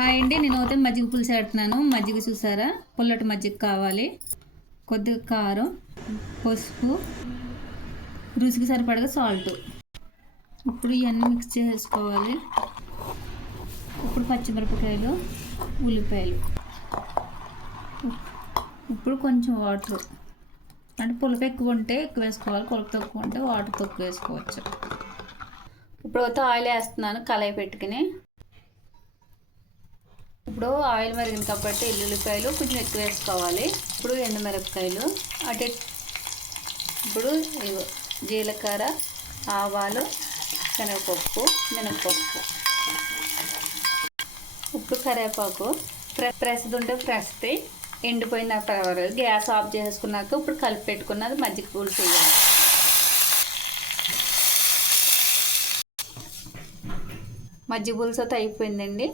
Hi అండి, నేనైతే మజ్జిగ పులుసు పెడుతున్నాను. మజ్జిగ చూసారా, పుల్లటి మజ్జిగ కావాలి. కొద్దిగా కారం, పసుపు, రుచికి సరిపడగా సాల్ట్. ఇప్పుడు ఇవన్నీ మిక్స్ చేసుకోవాలి. ఇప్పుడు పచ్చిమిరపకాయలు, ఉల్లిపాయలు, ఇప్పుడు కొంచెం వాటర్. అంటే పులుపు ఎక్కువ ఉంటే ఎక్కువ వేసుకోవాలి, పులుపు తక్కువ ఉంటే వాటర్ తక్కువ వేసుకోవచ్చు. ఇప్పుడు అయితే ఆయిల్ వేస్తున్నాను కళాయి పెట్టుకుని. ఇప్పుడు ఆయిల్ మరిగింది కాబట్టి ఎల్లుల్లిపాయలు కొంచెం ఎక్కువ వేసుకోవాలి. ఇప్పుడు ఎండుమిరపకాయలు అటు. ఇప్పుడు జీలకర్ర, ఆవాలు, శనగపప్పు, మినపప్పు. ఇప్పుడు కరివేపాకు. ఫ్రెష్ ఉంటే ఫ్రెష్ది, ఎండిపోయిన పర్వాలేదు. గ్యాస్ ఆఫ్ చేసుకున్నాక ఇప్పుడు కలిపి పెట్టుకున్నది మజ్జిగ పులుసు వేయాలి. మజ్జిగ పులుసు అయితే అయిపోయిందండి.